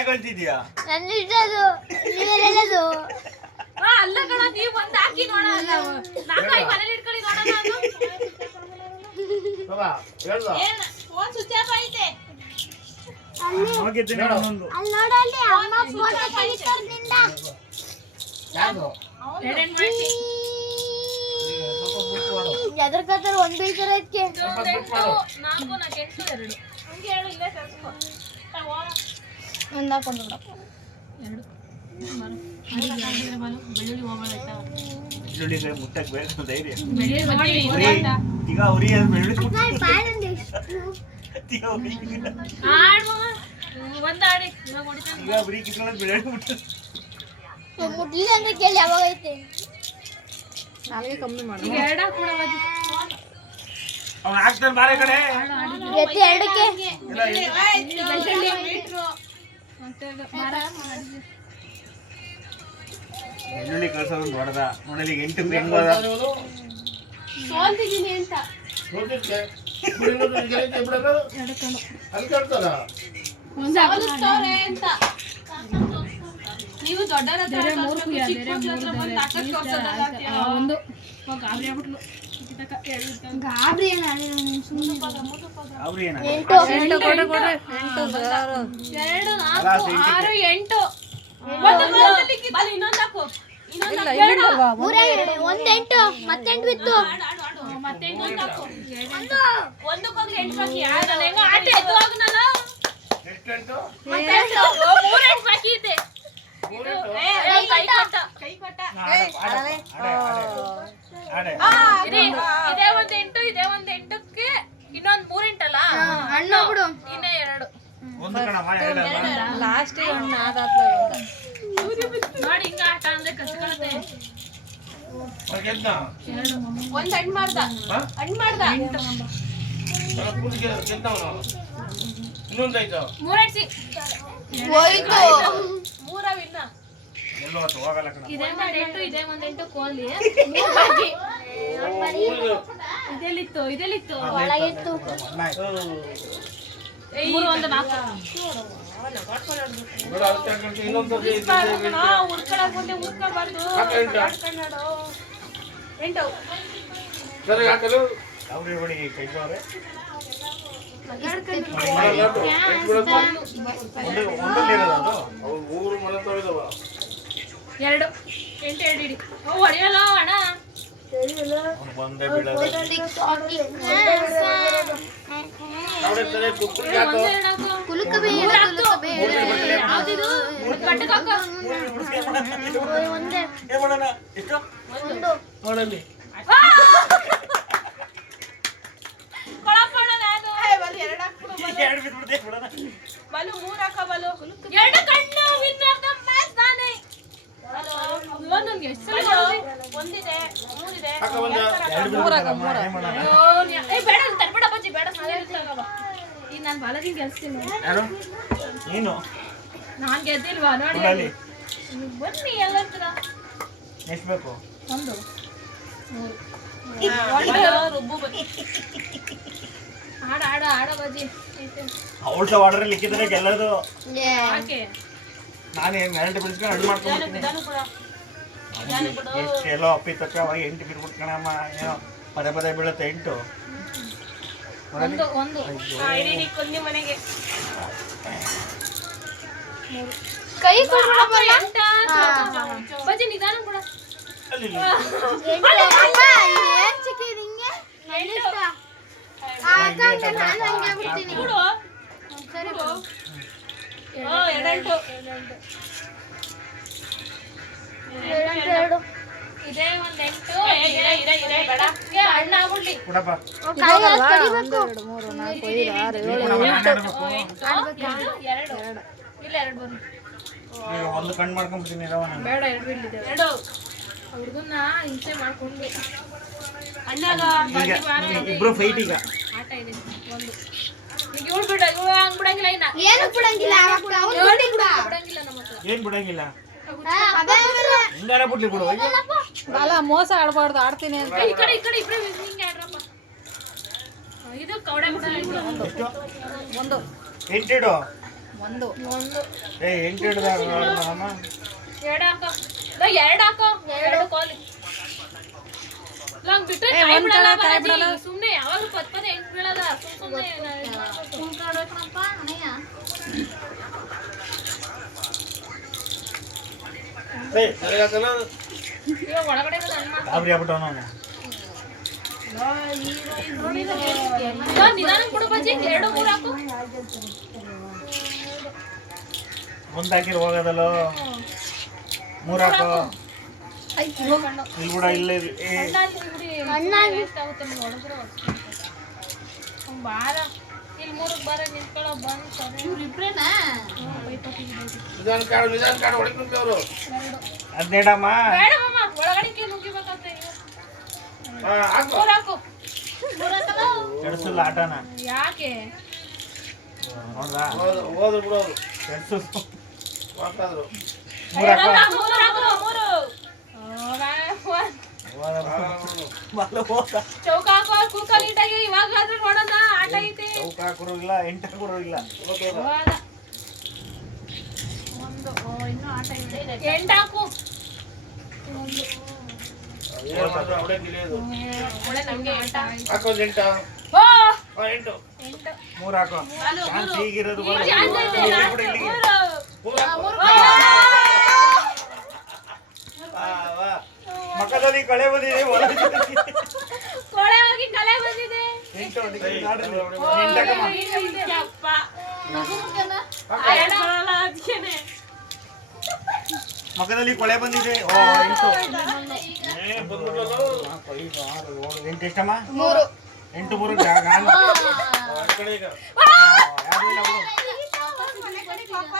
ಹೇಳ್ತಿದ್ಯಾ ನನ್ನ ಇಷ್ಟ ಅದು ನೀವೆಲ್ಲದು ಆ, ಅಲ್ಲ ಕಣ ನೀವ್ ಒಂದ್ ಹಾಕಿ ನೋಡೋಣ ನಾಲ್ಕಾಯಿ ಮನೇಲಿ ಇಟ್ಕೊಳ್ಳಿ ನೋಡೋಣ ಅದು. ಬಾಬಾ ಹೇಳ್ದ. ಏನ್ ಫೋನ್ ಸ್ವಿಚ್ ಆಫ್ ಐತೆ. ಹೋಗಿದ್ದೀನಿ ಒಂದೊಂದು ಅಲ್ಲಿ ನೋಡು ಅಲ್ಲಿ ಅಮ್ಮ ಫೋಟೋ ತೆಗಿತಾರೆ ನಿಂದ ಯಾವ್ದು ಎರಡೆರಡು ಮಾಡ್ಸಿ ಸ್ವಲ್ಪ ಬುಕ್ ಮಾಡು ಎದ್ರಕತ್ತಾರ ಒಂದ್ ಬೀಳ್ತಾರ ಅದಕ್ಕೆ ಇದೊಂದ್ ಎಂಟು ನಾಲ್ಕು ನಾಲ್ಕು ಎಂಟು ಎರಡು. ಹಂಗೆ ಹೇಳು ಇಲ್ಲೇ ಸೇರ್ಸ್ಕೊ ಆ, ಹೋಗ. ಒಂದ್ ಹಾಕೊಂಡು ಎರಡು. ಬಾರು. ಅಡಿಗೆ ಆಗಿದ್ರೆ ಬಾರು. ಬೆಳ್ಳುಳ್ಳಿ ಹೋಗ್ಬೇಡ ಆಯ್ತಾ? ಈರುಳ್ಳಿಗೆ ಮುಟ್ಟಕ್ ಬೇಕು ಧೈರ್ಯ. ಬೆಳ್ಳುಳ್ಳಿ ನೋಡಿ ಉರಿ ಈಗ ಉರಿ ಅದು ಬೆಳ್ಳುಳ್ಳಿ ಬಾಳೊಂದು ಈಗ. ಉರಿ ಆಡ್. ಮಗ. ಹ್ಮ್, ಒಂದ್ ಆಡಿ. ಇವಾಗ ಹೊಡಿತಾನೆ. ಈಗ ಉರಿ ಕಿತ್ಕೊಳ್ಳೋದು ಬೆಳ್ಳುಳ್ಳಿ ಮುಟ್ಟು ಮುಟ್ಲಿಲ್ಲ ಅಂದ್ರೆ ಕೇಳಿ ಯಾವಾಗ ಐತೆ? ಈಗ ಎರಡ್ ಹಾಕ್ಬಿಡ ಬಾಜಿ. ಅವ್ನು ಹಾಕ್ತಾನೆ ಬಾರೆ ಕಡೆ ಎತ್ತಿ ಎರಡಕ್ಕೆ. ಬೆಳ್ಳುಳ್ಳಿ ಕಳ್ಸೋದು ದೊಡ್ಡದ. ನೋಡಲಿ ಎಂಟು ಹೆಂಗೋದ ಸೋಲ್ತಿದೀನಿ ಅಂತ. ನೋಡ್ತಿದ್ದೆ ಬಿಡೋದು ಗೆಳತಿ ಬಿಡೋದು. ಅಲ್ಲಿ ಕೇಳ್ತಾರ ಸೋಲಿಸ್ತವ್ರೆ ಅಂತ. ನೀವು ದೊಡ್ಡರ ಹತ್ರ ಚಿಕ್ಕ ಮಕ್ಳ ಹತ್ರ ಬಂದು ತಾಕತ್ ತೋರ್ಸೋದಲ್ಲ ಒಂದು. ಗಾಬರಿ ಆಗ್ಬಿಟ್ಲು. ಗಾಬರಿ ಏನ ಅವ್ರು ಏನ ಎಂಟು. ಎರಡು ನಾಲ್ಕು ಅಲ್ಲ, ಅದು ಎಂಟಿಗೆ. ಆರು ಎಂಟು. ಒಂದು ಬರ್ತದೆ ಕಿತ್ತು. ಬಾ, ಇನ್ನೊಂದ್ ಹಾಕು. ಇನ್ನೊಂದ್ ಹಾಕು. ಎರಡು. ಮೂರೇ ಎರಡು. ಒಂದ್ ಎಂಟು ಮತ್ತೆಂಟು. ಬಿತ್ತು ಕೈ ಕೊಟ್ಟ. ಇದೇ ಒಂದ್ ಎಂಟು ಇದೇ ಒಂದ್ ಎಂಟಕ್ಕೆ ಇನ್ನೊಂದ್ ಮೂರ್ ಎಂಟಲ್ಲ ಹಣ್ಣು ಬಿಡು. ಇನ್ನ ಎರಡು. ಎರಡಲ್ಲ ನೋಡಿ ಹಿಂಗ ಆಟ ಅಂದ್ರೆ ಕಚ್ಕೊಳತ್ತೆ ಗೆದ್ದ ಒಂದ್ ಹಣ್ಣ್ ಮಾಡ್ದ. ಹಾ? ಹಣ್ಣ್ ಮಾಡ್ದ. ಪೂರ್ತಿ ಗೆದ್ದವನು ಇನ್ನೊಂದಾಯ್ತು ಮೂರ್ ಮೂರ ಹೋಯ್ತು ಇದೇ ಕೋಲಿ ಇದೆಲ್ಲಿತ್ತು ಇದೆಲ್ಲಿತ್ತು? ಒಳಗಿತ್ತು. ಮೂರು ಒಂದು ನಾಲ್ಕು. ಉರ್ಕೊಳಕ್ ಮುಂದೆ ಉರ್ಕೊಬಾರ್ದು ಎಂಟು. ಸರಿ ಹಾಕಲು. ಮೂರು ಮನೆ ತೊಳೆದವ. ಎರಡು. ಎಂಟು ಎರಡು ಇಡಿ. ಓ ಹೊಡೆಯಲ್ಲ ಅಣ್ಣ? ಎರಡು. ಕುಲುಕ ಮೂರು ಹಾಕು. ಯಾವ್ದಿದು ಕಟ್ಟಕ್ ಹಾಕು. ಬೇಡ ನೀನ್ ತರ್ಬೇಡ ಬಜ್ಜಿ ಬೇಡ ನಾನೇ ತಗೋ. ಈಗ ನಾನು ಬಾಲಾಜಿನ ಗೆಲ್ಸ್ತೀನಿ ಯಾರು? ನೀನು? ನಾನ್ ಗೆದ್ದಿಲ್ವಾ? ನೋಡಿ. ಬನ್ನಿ ಎಷ್ಟು ಬೇಕು? ಒಂದು. ರುಬ್ಬು ಆಡ ಆಡ ಆಡ ಬಜ್ಜಿ ಲಿಕ್ಕಿದ್ರೆ ಗೆಲ್ಲೋದು ನಾನು ಎರಡು ಬಿಡಿಸ್ಕೊಂಡು ಹಣ್ಣು ಮಾಡ್ಕೊಂಡ್ಬಿಡ್ತೀನಿ ನಿಧಾನ ಬಿಡ ಎಷ್ಟು ಎಲ್ಲೋ ಅಪ್ಪಿ ತಪ್ಪಿ ಅವಾಗ ಎಂಟು ಬಿಟ್ಬಿಡ್ಕಣಮ್ಮ ಏನೋ ಪದೇ ಪದೇ ಬೀಳುತ್ತೆ ಎಂಟು ನೋಡಲ್ಲಿ ಒಂದು ಒಂದು ಇಡೀ ಇಡೀ ಕೊಂದಿ ಮನೆಗೆ ಕೈ ಕೊಡು ಎಂಟ ಬಜ್ಜಿ ನಿಧಾನ ಬಿಡ ಅಲ್ಲಿ ಇಲ್ಲಿ. ಅಮ್ಮ ಇದೇ ಒಂದ್ ಎಂಟು. ಇರೆ ಇರೆ ಇರೆ ಬೇಡ. ಏ, ಆಗ್ಬಿಡ್ಲಿ. ಕೊಡಪ್ಪ. ಎರಡು ಇಲ್ಲ ಎರಡು ಬನ್ನಿ. ಈಗ ಒಂದು ಕಣ್ಣು ಮಾಡ್ಕೊಂಡ್ಬಿಡ್ತೀನಿ ಬೇಡ ಎರಡು ಇಲ್ಲಿದೆ. ಎರಡು. ಹುಡುಗನ್ನ ಹಿಂಸೆ ಮಾಡ್ಕೊಂಡ್ವಿ. ಅಣ್ಣಾಗ ಇಬ್ರು ಫೈಟ್ ಈಗ. ಆಟ ಇದೆ ಒಂದು. ಈಗ ಇವಳು ಬಿಡ ಇವಳು ಹಂಗ್ ಬಿಡಂಗಿಲ್ಲ ಇನ್ನ. ಏನು ಬಿಡಂಗಿಲ್ಲ ಬಿಡಂಗಿಲ್ಲ. ನಮ್ಮ ಏನ್ ಬಿಡಂಗಿಲ್ಲ? ಹಿಂಗಾರ ಬಿಡ್ಲಿ ಬಿಡು ಅಯ್ಯೋ. ಅಲ್ಲ ಮೋಸ ಆಡಬಾರ್ದು ಆಡ್ತೀನಿ ಅಂತ ಈ ಕಡೆ ಈ ಕಡೆ ಇಬ್ರು ಹಿಂಗೆ ಆಡ್ರಪ್ಪ ಇದು ಕವಡೆ ಒಂದು ಎಂಟಿಡು ಒಂದು ಒಂದು ಏ ಎಂಟು ಹಿಡ್ದಾಗ ನೋಡಮ್ಮ ಎರಡು ಹಾಕೋ ಎರಡು ಹಾಕೋ ಎರಡು ಕೋಲಿ ಲಂಗ್ ಬಿಟ್ರೆ ಕೈ ಬಿಡಲ್ಲ ಸುಮ್ಮನೆ ಯಾವಾಗ ಯಾವಾಗ್ಲೂ ಪದ್ ಹೆಂಗ್ ಬೀಳಲ್ಲ ಸುಮ್ಮನೆ ಸುಮ್ನೆ ಗಾಬರಿ ಆಗ್ಬಿಟ್ಟವ ನಾನು ಮುಂದೆ ಹಾಕಿರ್ ಹೋಗೋದಲ್ಲೋ ಮೂರು ಇಲ್ಲಿ ಬಿಡ ಇಲ್ಲೇ ಇಲ್ಲಿ ಮೂರಕ್ಕೆ ಬಾರ ನಿಂತ್ಕೊಳ್ಳೋ ಬಂದು ಸರಿ. ನಿಧಾನ ಕಾಡು ನಿಧಾನ ಕಾಡು ಹೊಡಿಕೊಂತ ಅವರು. ಹದಿನೇಳಮ್ಮ ಬೇಡ ಮಾಮ ಒಳಗಡೆಗೆ ನುಗ್ಗಿಬೇಕಂತ ಇವ್ರು. ಹಾ ಹಾಕು. ಮೂರ್ ಹಾಕು. ಕೆಡ್ಸಲ್ಲ ಆಟನ? ಯಾಕೆ? ಹೋದ್ರು ಬಿಡು ಅವರು. ಕೆಡ್ಸು. ಮೂರು ಹಾಕೋ ಮೂರು. ಮೂರು ಚೌಕ ಹಾಕೋ ಕೂಕ ನೀಟಾಗಿ ಇವಾಗಾದ್ರೂ ನೋಡೋಣ ಆಟ ಐತಿ. ಚೌಕ ಹಾಕೋರು ಇಲ್ಲ ಎಂಟು ಹಾಕೋರು ಇಲ್ಲ. ಒಂದು ಓ, ಇನ್ನೂ ಆಟ ಇದೆ ಎಂಟು. ಹಾಕು. ಮೂರು. ಹೀಗಿರೋದು. ಮೂರು ಹಾಕು. ಮಕ್ಕದಲ್ಲಿ ಕಳೆ ಬಂದಿದೆ ಕೊಳೆ ಹೋಗಿ ಬಂದಿದೆ. ಮಕ್ಕದಲ್ಲಿ ಕೊಳೆ ಬಂದಿದೆ. ಓ ಎಂಟು. ಏಳು, ಎಂಟು ಎಷ್ಟಮ್ಮ? ಮೂರು. ಎಂಟು ಇಲ್ಲ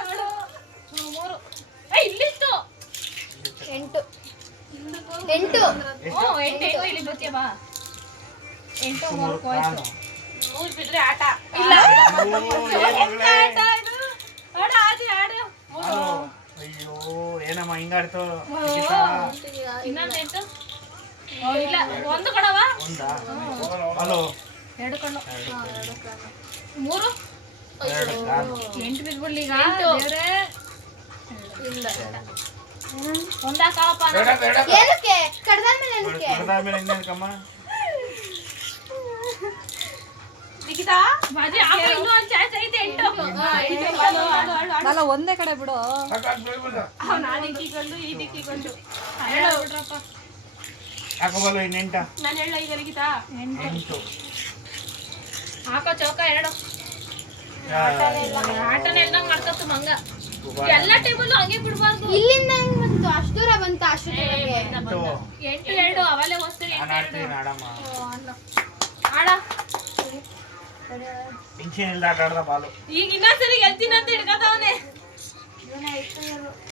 ಬಿಡು ಹ್ಮ್, ಮೂರು ಏ, ಇಲ್ಲಿತ್ತು ಎಂಟು ಎಂಟು. ಓ ಎಂಟು ಇಲ್ಲಿ ಬರ್ತೀಯ ಬಾ. ಎಂಟು ಮೂರು ನಾನು. ಮೂರು ಬಿದ್ರೆ ಆಟ. ಇಲ್ಲ. ಓ, ಆಟ ಇದು. ಆಡ ಆಡಿ ಆಡು. ಅಯ್ಯೋ ಏನಮ್ಮ ಹಿಂಗಾಡ್ತು ಇನ್ನೊಂದು ಎಂಟು. ಇಲ್ಲ ಒಂದು ಕಣವ ಒಂದಾ? ಹಲೋ. ಎರಡು ಕಣ್ಣು. ಮೂರು? ಎಂಟು ಬಿದ್ಬಿಡ್ಲಿ ಈಗ ಇಲ್ಲ ಒಂದ್ ಏನಕ್ಕೆ ಕಡ್ದಾದ್ಮೇಲೆ ನಿಖಿತಾ? ಬಾಜಿ ಇನ್ನೂ ಐತೆ ಎಂಟು. ಅಲ್ಲ ಕಡೆ ಬಿಡು. ಅವ್ನು ಆ ದಿಕ್ಕಿಗೊಂದು ಈ ದಿಕ್ಕಿಗೊಂದು ಹೇಳು. ಬಿಡ್ರಪ್ಪ ಹಾಕೋಬಲ್ಲ ಇನ್ನೆಂಟ ನಾನು ಹೇಳ ಈಗ ನಿಖಿತಾ? ಎಂಟು. ಹಾಕೋ ಚೌಕ ಎರಡು. ಆಟನೇ ಇಲ್ಲ ಆಟನೇ ಎಲ್ದಂಗ್ ಮಾಡ್ಕೊತು ಮಂಗ. ಎಲ್ಲ ಟೇಬಲ್ ಹಂಗೆ ಬಿಡ್ಬಾರ್ದು. ಇಲ್ಲಿಂದ ಹೆಂಗ್ ಬಂತು? ಅಷ್ಟು ದೂರ ಬಂತು ಅಷ್ಟು ಎಂಟು ಎರಡು ಅವಲೇ ವಸ್ತು ಆಡ. ಈಗ ಇನ್ನೊಂದ್ಸರಿ ಗೆಲ್ತೀನಿ ಅಂತ ಹಿಡ್ಕೊತಾವನೆ